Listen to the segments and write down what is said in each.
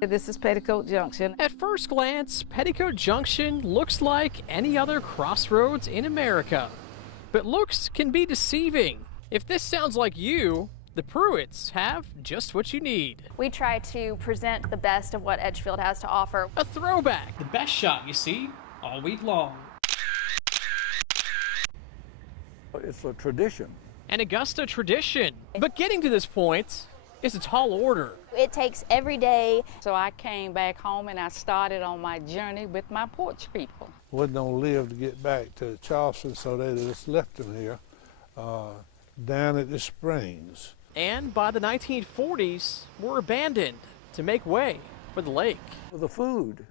This is Petticoat Junction. At first glance, Petticoat Junction looks like any other crossroads in America. But looks can be deceiving. If this sounds like you, the Pruitts have just what you need. We try to present the best of what Edgefield has to offer. A throwback, the best shot you see all week long. It's a tradition. An Augusta tradition. But getting to this point is a tall order. It takes every day. So I came back home and I started on my journey with my porch people. Wasn't gonna live to get back to Charleston, so they just left them here down at the springs. And by the 1940s, were abandoned to make way for the lake. The food,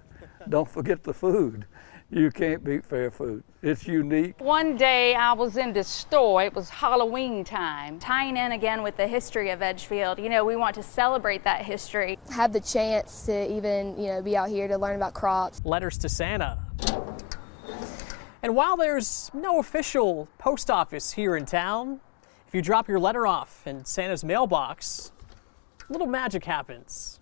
don't forget the food. You can't beat fair food. It's unique. One day I was in the store, it was Halloween time. Tying in again with the history of Edgefield, you know, we want to celebrate that history. Have the chance to even, be out here to learn about crops. Letters to Santa. And while there's no official post office here in town, if you drop your letter off in Santa's mailbox, a little magic happens.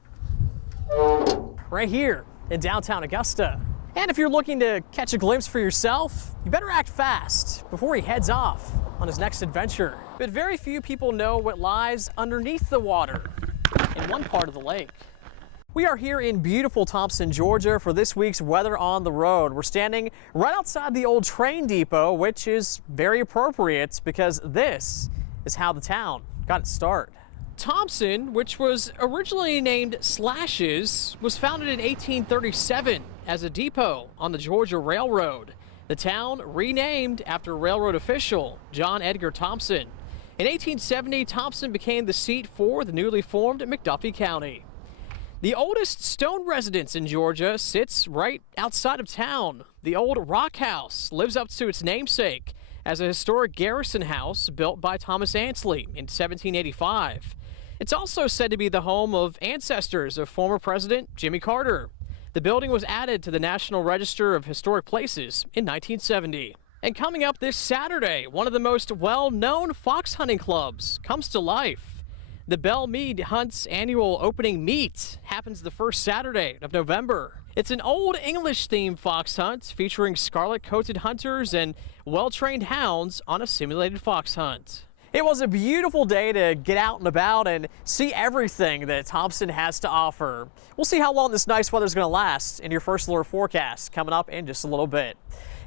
Right here in downtown Augusta. And if you're looking to catch a glimpse for yourself, you better act fast before he heads off on his next adventure. But very few people know what lies underneath the water in one part of the lake. We are here in beautiful Thompson, Georgia for this week's Weather on the Road. We're standing right outside the old train depot, which is very appropriate because this is how the town got its start. Thompson, which was originally named Slashes, was founded in 1837 as a depot on the Georgia Railroad. The town renamed after railroad official John Edgar Thompson. In 1870, Thompson became the seat for the newly formed McDuffie County. The oldest stone residence in Georgia sits right outside of town. The old Rock House lives up to its namesake as a historic garrison house built by Thomas Ansley in 1785. It's also said to be the home of ancestors of former President Jimmy Carter. The building was added to the National Register of Historic Places in 1970. And coming up this Saturday, one of the most well-known fox hunting clubs comes to life. The Belle Meade Hunt's annual opening meet happens the first Saturday of November. It's an old English-themed fox hunt featuring scarlet-coated hunters and well-trained hounds on a simulated fox hunt. It was a beautiful day to get out and about and see everything that Thompson has to offer. We'll see how long this nice weather is going to last in your first alert forecast coming up in just a little bit.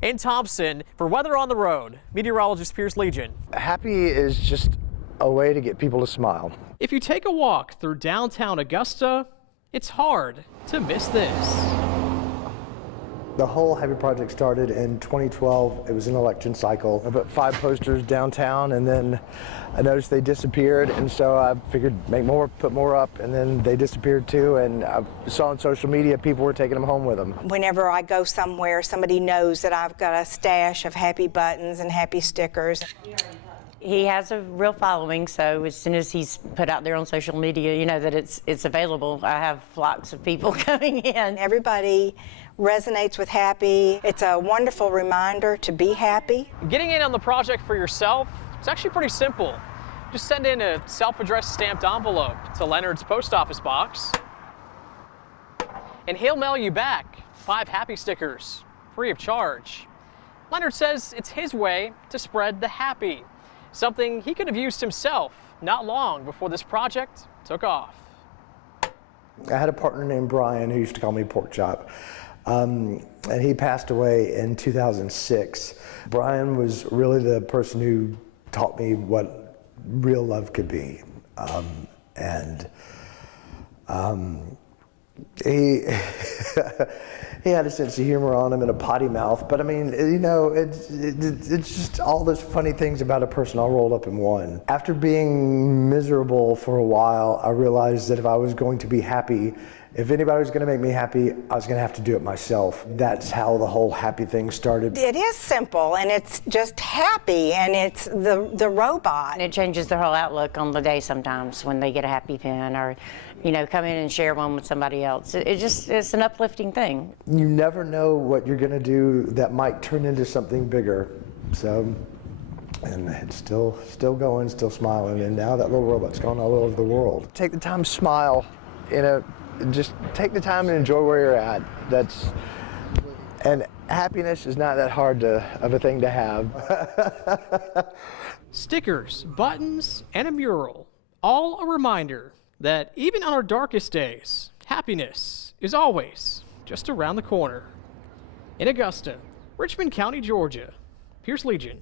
In Thompson, for Weather on the Road, meteorologist Pierce Legeion. Happy is just a way to get people to smile. If you take a walk through downtown Augusta, it's hard to miss this. The whole Happy Project started in 2012. It was an election cycle. I put 5 posters downtown, and then I noticed they disappeared, and so I figured make more, put more up, and then they disappeared too, and I saw on social media people were taking them home with them. Whenever I go somewhere, somebody knows that I've got a stash of happy buttons and happy stickers. He has a real following, so as soon as he's put out there on social media, you know that it's available. I have flocks of people coming in. Everybody resonates with happy. It's a wonderful reminder to be happy. Getting in on the project for yourself, it's actually pretty simple. Just send in a self-addressed stamped envelope to Leonard's post office box, and he'll mail you back 5 happy stickers, free of charge. Leonard says it's his way to spread the happy, something he could have used himself not long before this project took off. I had a partner named Brian who used to call me Pork Chop. And he passed away in 2006. Brian was really the person who taught me what real love could be. He he had a sense of humor on him and a potty mouth, but I mean, it's just all those funny things about a person all rolled up in one. After being miserable for a while, I realized that if I was going to be happy, if anybody was going to make me happy, I was going to have to do it myself. That's how the whole happy thing started. It is simple, and it's just happy, and it's the robot. And it changes their whole outlook on the day sometimes when they get a happy pen or, come in and share one with somebody else. It's an uplifting thing. You never know what you're going to do that might turn into something bigger. So, and it's still going, still smiling, and now that little robot's gone all over the world. Take the time to smile in a just take the time and enjoy where you're at. And happiness is not that hard of a thing to have. Stickers, buttons, and a mural, all a reminder that even on our darkest days, happiness is always just around the corner. In Augusta, Richmond County, Georgia, Pierce Legion.